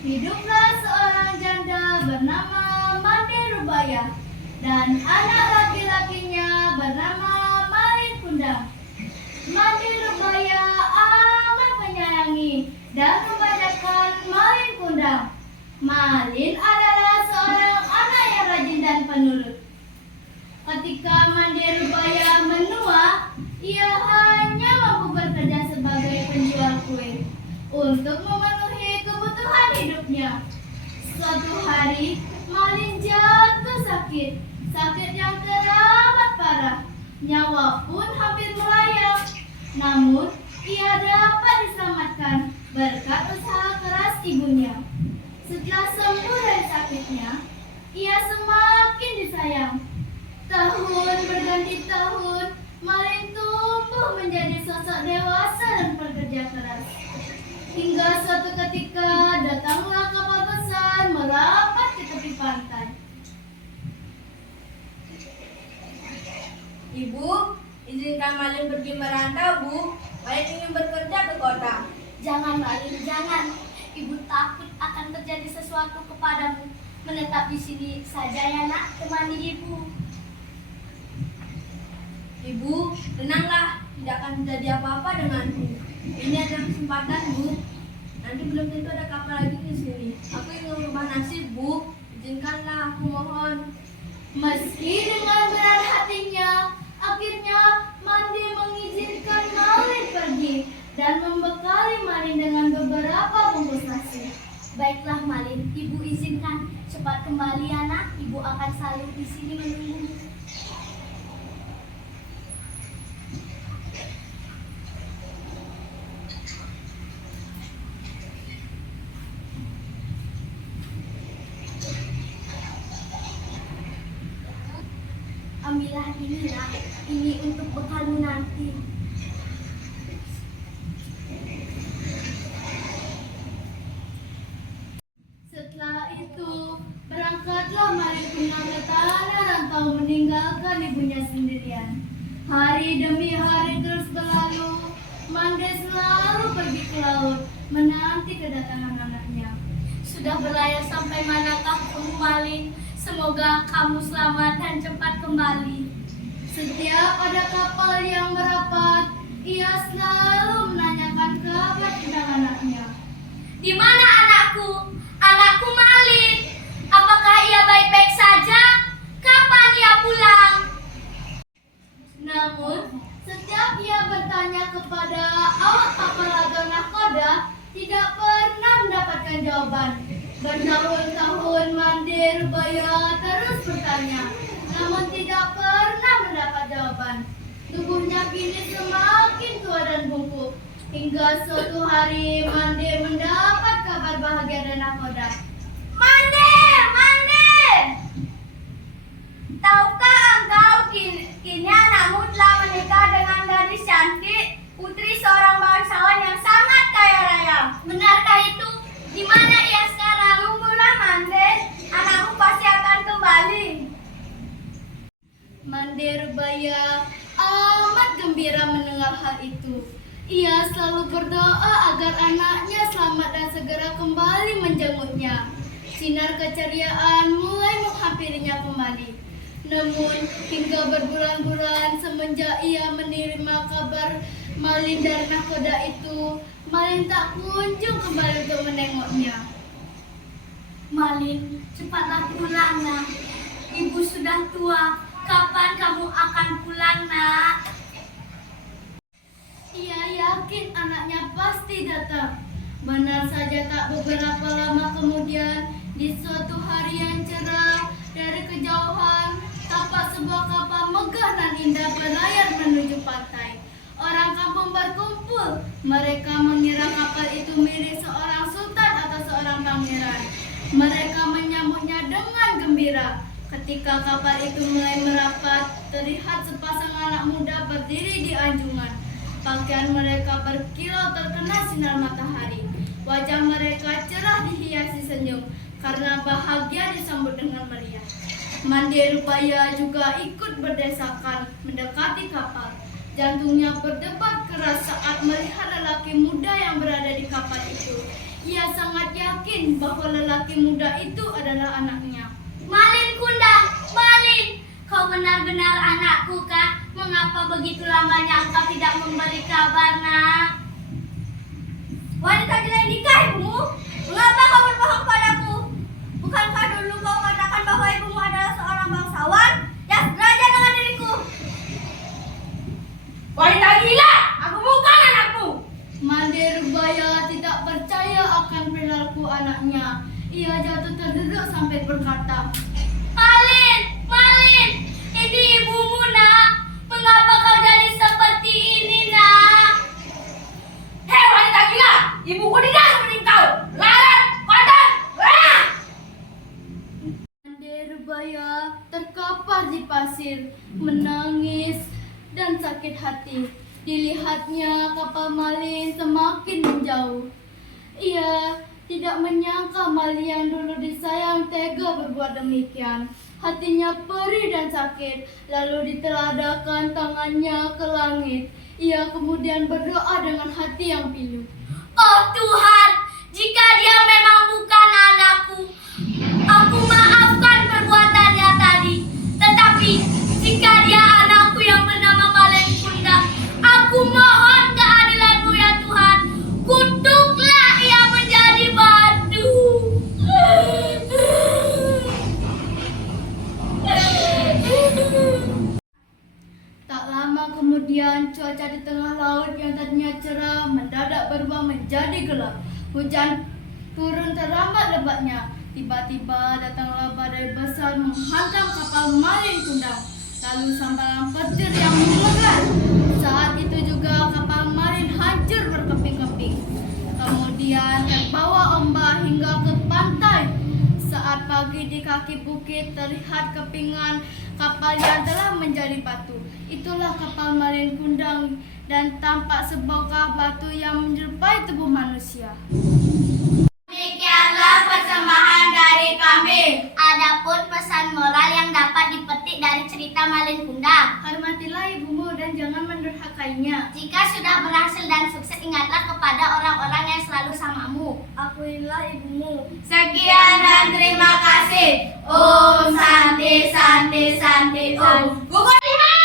Hiduplah seorang janda bernama Mande Rubaya dan anak laki-lakinya bernama Malin Kundang. Mande Rubaya amat menyayangi dan membacakan Malin Kundang. Malin adalah seorang anak yang rajin dan penurut. Ketika Mande Rubaya menua, ia hanya mampu bekerja sebagai penjual kue untuk memenuhi kebutuhan hidupnya. Suatu hari, Malin jatuh sakit yang teramat parah. Nyawa pun hampir melayang. Namun, ia dapat diselamatkan berkat usaha keras ibunya. Setelah sembuh dari sakitnya, ia semakin disayang. Tahun berganti tahun, Malin tumbuh menjadi sosok dewasa dan pekerja keras. Hingga suatu ketika datanglah kapal besar merapat ke tepi pantai. Ibu, izinkan Malin pergi merantau, Bu. Malin ingin bekerja ke kota. Jangan, Malin, jangan. Ibu takut akan terjadi sesuatu kepadamu. Menetap di sini saja ya, Nak, temani ibu. Ibu, tenanglah. Tidak akan terjadi apa-apa denganku. Ini adalah kesempatan, Bu. Nanti belum tentu ada kapal lagi di sini. Aku ingin merubah nasib, Bu. Izinkanlah, aku mohon. Meski dengan berat hatinya, akhirnya Mande mengizinkan Malin pergi dan membekali Malin dengan beberapa bungkus nasi. Baiklah Malin, ibu izinkan cepat kembali ya, Nak. Ibu akan selalu di sini menunggu. Ambillah ini, Nak. Ini untuk bekalmu nanti. Setelah itu, berangkatlah Malin Kundang ke tanah rantau meninggalkan ibunya sendirian. Hari demi hari terus berlalu. Mande selalu pergi ke laut menanti kedatangan anaknya. Sudah berlayar sampai manakah kamu, Malin? Semoga kamu selamat dan cepat kembali. Setiap ada kapal yang merapat, ia selalu menanyakan kabar tentang anaknya. Di mana anakku? Anakku Malin. Apakah ia baik-baik saja? Kapan ia pulang? Namun, setiap ia bertanya kepada awak kapal atau nahkoda, tidak pernah mendapatkan jawaban. Bertahun-tahun Mande Rubaya terus bertanya, namun tidak pernah mendapat jawaban. Tubuhnya kini semakin tua dan bungkuk. Hingga suatu hari Mande mendapat kabar bahagia dari nahkoda. Mande! Mande! Tahukah engkau kini anakmu telah menikah dengan gadis cantik, putri seorang bangsawan yang sangat kaya raya? Benarkah itu? Di mana ia sekarang? Tunggulah Mande, anakmu pasti akan kembali. Mande Rubaya amat gembira mendengar hal itu. Ia selalu berdoa agar anaknya selamat dan segera kembali menjenguknya. Sinar keceriaan mulai menghampirinya kembali. Namun, hingga berbulan-bulan semenjak ia menerima kabar Malin dari nahkoda itu, Malin tak kunjung kembali untuk menengoknya. Malin, cepatlah pulang, Nak. Ibu sudah tua. Kapan kamu akan pulang, Nak? Ia yakin anaknya pasti datang. Benar saja tak beberapa lama kemudian, di suatu hari yang cerah, dari kejauhan, tampak sebuah kapal megah dan indah berlayar menuju pantai. Orang kampung berkumpul. Mereka mengira kapal itu milik seorang sultan atau seorang pangeran. Mereka menyambutnya dengan gembira. Ketika kapal itu mulai merapat, terlihat sepasang anak muda berdiri di anjungan. Pakaian mereka berkilau terkena sinar matahari. Wajah mereka cerah dihiasi senyum karena bahagia disambut dengan meriah. Mande Rubaya juga ikut berdesakan mendekati kapal. Jantungnya berdebar keras saat melihat lelaki muda yang berada di kapal itu. Ia sangat yakin yakin bahwa lelaki muda itu adalah anaknya. Malin Kundang, Malin, kau benar-benar anakku kan? Mengapa begitu lamanya engkau tidak memberi kabar, nak? Wanita gila inikah ibumu? Mengapa kau berbohong padaku? Bukankah dulu kau katakan bahwa ibumu adalah seorang bangsawan yang sederajat dengan diriku? Wanita gila, aku bukan anakmu. Mande Rubaya tidak percaya akan perilaku anaknya. Ia jatuh terduduk sampai berkata, Malin, Malin, ini ibumu, nak. Mengapa kau jadi seperti ini, nak? Hei wanita gila, ibuku tidak seperti kau. Lalat, kotor, wah! Mande Rubaya terkapar di pasir, menangis dan sakit hati. Dilihatnya kapal Malin semakin menjauh. Ia tidak menyangka Malin yang dulu disayang tega berbuat demikian. Hatinya perih dan sakit, lalu diteladakan tangannya ke langit. Ia kemudian berdoa dengan hati yang pilu. Oh Tuhan, jika dia memang bukan anakku, aku maafkan perbuatannya tadi. Tetapi jika dia anakku yang bernama Malin Kundang, aku mohon keadilan-Mu ya Tuhan. Kutuklah ia menjadi batu. Tak lama kemudian cuaca di tengah laut yang tadinya cerah mendadak berubah menjadi gelap. Hujan turun teramat lebatnya. Tiba-tiba datanglah badai besar menghantam kapal Malin Kundang. Lalu sambaran petir yang melekat. Saat itu juga kapal Malin hancur berkeping-keping. Kemudian terbawa ombak hingga ke pantai. Saat pagi di kaki bukit terlihat kepingan kapal yang telah menjadi batu. Itulah kapal Malin Kundang dan tampak sebongkah batu yang menyerupai tubuh manusia. Demikianlah persembahan dari kami. Adapun pesan moral yang dapat dipetik dari cerita Malin Kundang. Hormatilah ibumu dan jangan mendurhakainya. Jika sudah berhasil dan sukses, ingatlah kepada orang-orang yang selalu samamu. Akuilah ibumu. Sekian dan terima kasih. Om Santi Santi Santi Om. Bukan lima.